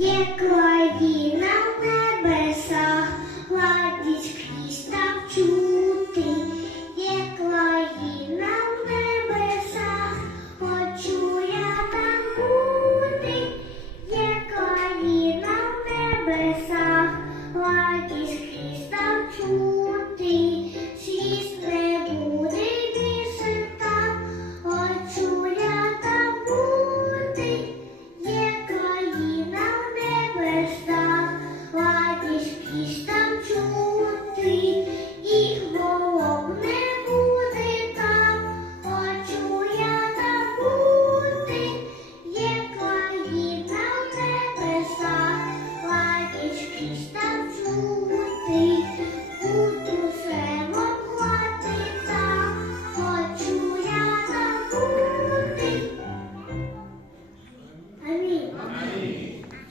Є країна в небесах, ладість Христа чути, є країна в небесах, хочу там бути, є країна небесах, ладість Христа.